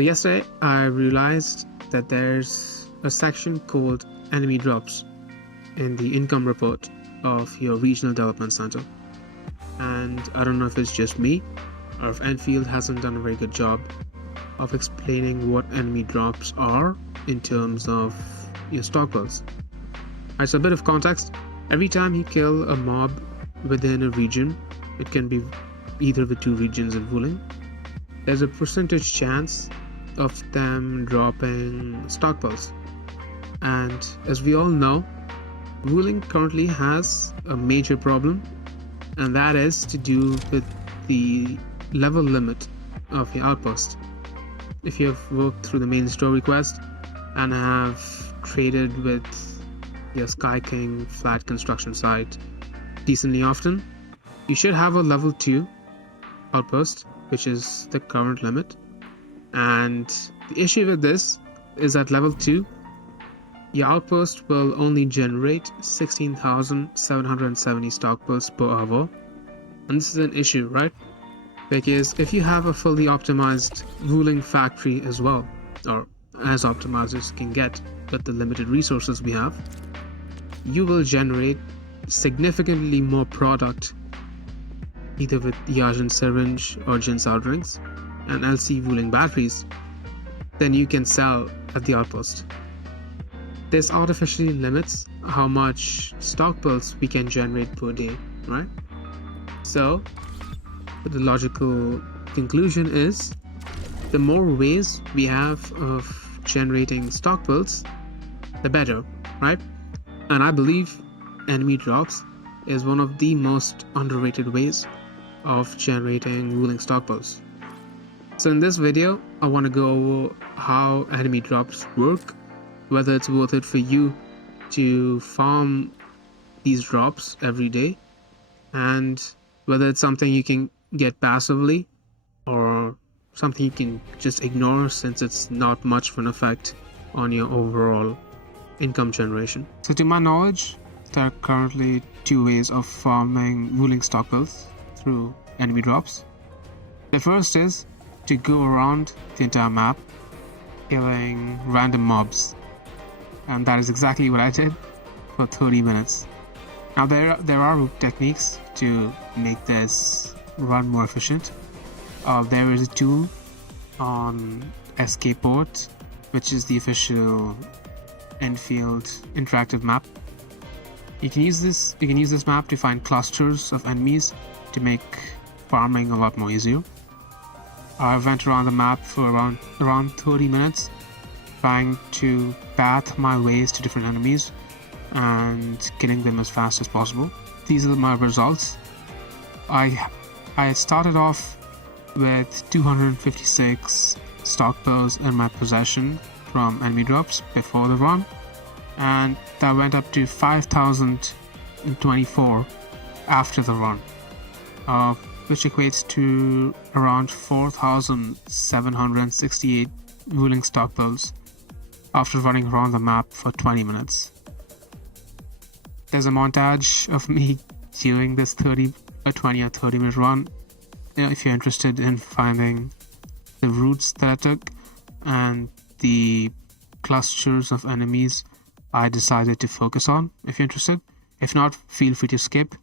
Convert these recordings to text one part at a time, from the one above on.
But yesterday I realized that there's a section called enemy drops in the income report of your regional development center. And I don't know if it's just me or if Enfield hasn't done a very good job of explaining what enemy drops are in terms of your stockpiles. Alright, so a bit of context. Every time you kill a mob within a region, it can be either of the two regions in ruling, there's a percentage chance of them dropping stockpiles. And as we all know, ruling currently has a major problem, and that is to do with the level limit of your outpost. If you have worked through the main story quest and have traded with your Sky King flat construction site decently often, you should have a level 2 outpost, which is the current limit. And the issue with this is at level 2, your outpost will only generate 16,770 stockpiles per hour. And this is an issue, right? Because if you have a fully optimized ruling factory as well, or as optimized as you can get with the limited resources we have, you will generate significantly more product either with Yajin syringe or Jin rings and LC ruling batteries than you can sell at the outpost. This artificially limits how much stockpiles we can generate per day, right? So the logical conclusion is the more ways we have of generating stockpiles, the better, right? And I believe enemy drops is one of the most underrated ways of generating ruling stockpiles. So in this video, I want to go over how enemy drops work, whether it's worth it for you to farm these drops every day, and whether it's something you can get passively or something you can just ignore since it's not much of an effect on your overall income generation. So to my knowledge, there are currently 2 ways of farming ruling stockpiles through enemy drops. The first is to go around the entire map killing random mobs, and that is exactly what I did for 30 minutes. Now there are techniques to make this run more efficient. There is a tool on Escape Port, which is the official Enfield interactive map. You can use this map to find clusters of enemies to make farming a lot more easier. I went around the map for around 30 minutes trying to path my ways to different enemies and killing them as fast as possible. These are my results. I started off with 256 stockpiles in my possession from enemy drops before the run, and that went up to 5,024 after the run, which equates to around 4,768 ruling stockpiles after running around the map for 20 minutes. There's a montage of me doing this 20 or 30 minute run if you're interested in finding the routes that I took and the clusters of enemies I decided to focus on. If you're interested, if not, feel free to skip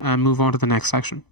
and move on to the next section.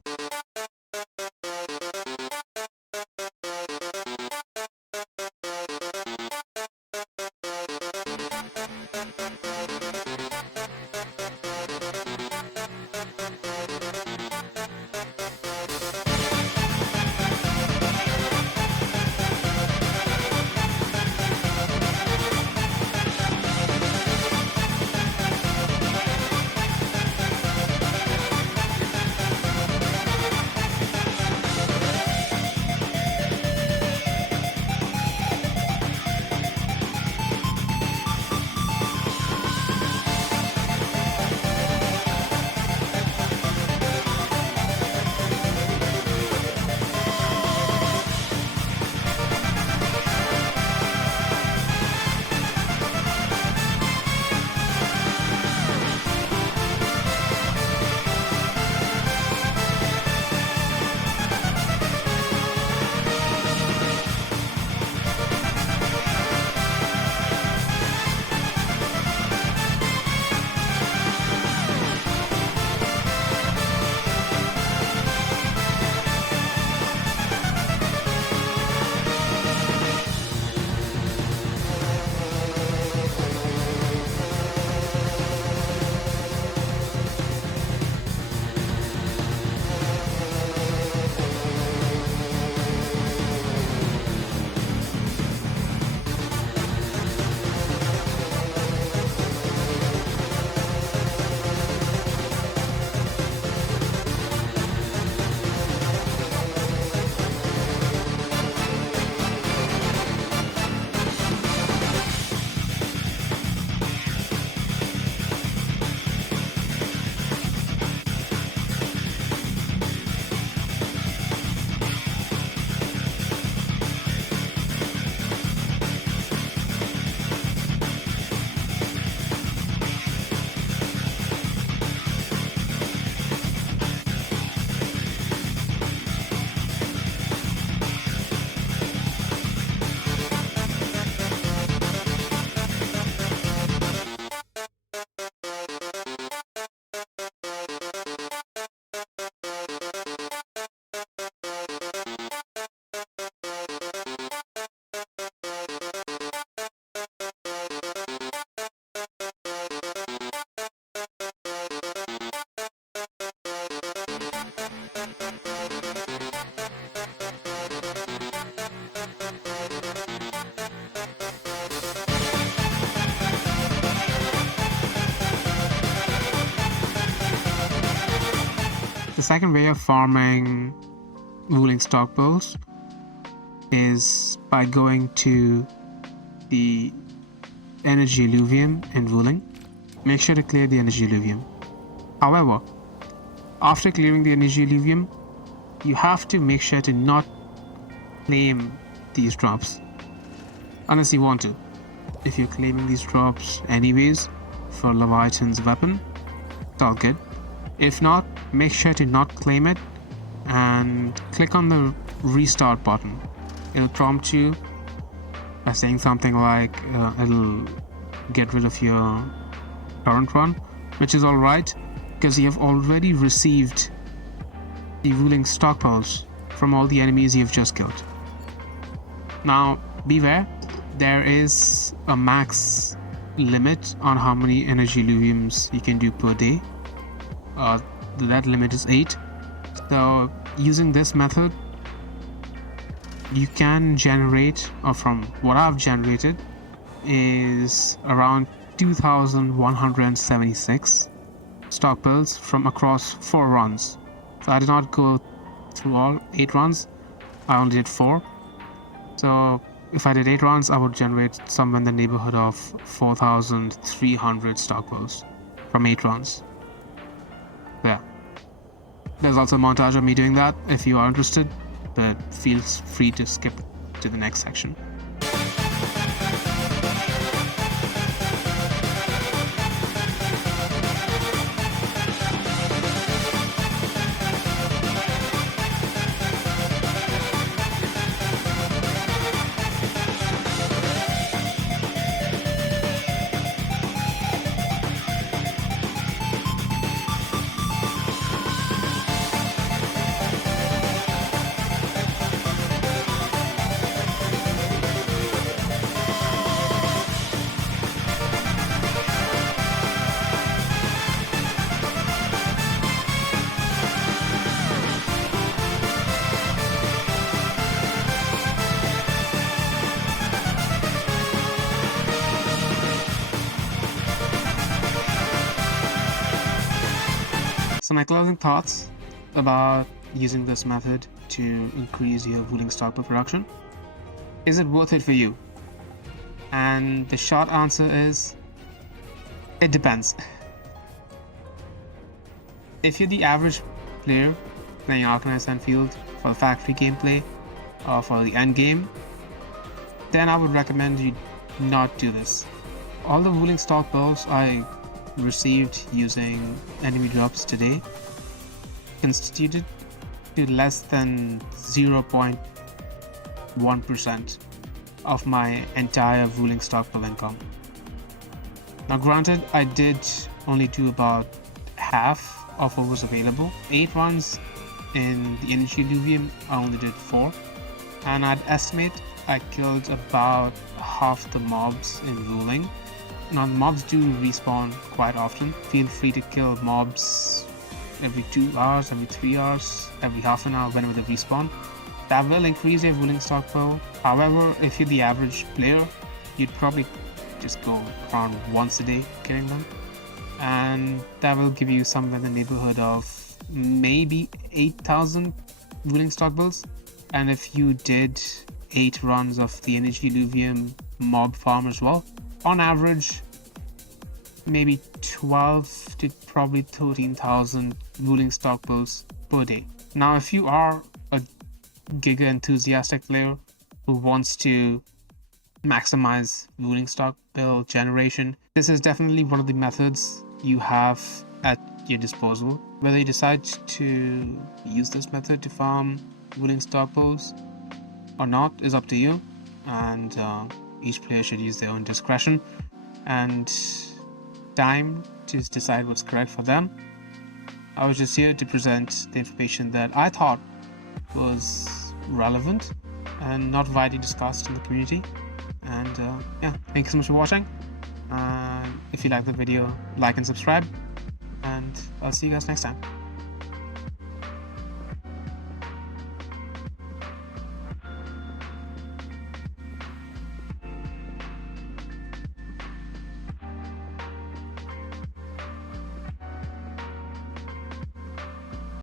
second way of farming wooling stock pearls is by going to the energy alluvium in wooling. Make sure to clear the energy alluvium. However, after clearing the energy alluvium, you have to make sure to not claim these drops unless you want to. If you're claiming these drops anyways for Leviathan's weapon, it's all good. If not, make sure to not claim it and click on the restart button. It'll prompt you by saying something like it'll get rid of your current run, which is alright because you have already received the ruling stock pearls from all the enemies you've just killed. Now beware, there is a max limit on how many energy alluviums you can do per day. That limit is 8. So using this method, you can generate, or from what I've generated, is around 2,176 stock pearls from across 4 runs. So I did not go through all 8 runs, I only did 4. So if I did 8 runs, I would generate somewhere in the neighborhood of 4,300 stock pearls from 8 runs. Yeah. There's also a montage of me doing that if you are interested, but feel free to skip to the next section. So my closing thoughts about using this method to increase your wooling stock pearl production. Is it worth it for you? And the short answer is, it depends. If you're the average player playing Arknights Endfield for the factory gameplay or for the end game, then I would recommend you not do this. All the wooling stock pearls I received using enemy drops today constituted to less than 0.1% of my entire wooling stock pearl income. Now granted, I did only do about half of what was available. 8 runs in the energy alluvium, I only did 4, and I'd estimate I killed about half the mobs in wooling. Now mobs do respawn quite often. Feel free to kill mobs every 2 hours, every 3 hours, every half an hour whenever they respawn. That will increase your wooling stock pearl. However, if you're the average player, you'd probably just go around once a day killing them, and that will give you somewhere in the neighborhood of maybe 8,000 wooling stock pearls. And if you did 8 runs of the energy alluvium mob farm as well, on average maybe 12 to probably 13,000 wooling stock pearls per day. Now if you are a giga enthusiastic player who wants to maximize wooling stock pearl generation, this is definitely one of the methods you have at your disposal. Whether you decide to use this method to farm wooling stock pearls or not is up to you, and each player should use their own discretion and time to decide what's correct for them. I was just here to present the information that I thought was relevant and not widely discussed in the community. And yeah, thank you so much for watching. If you like the video, like and subscribe, and I'll see you guys next time.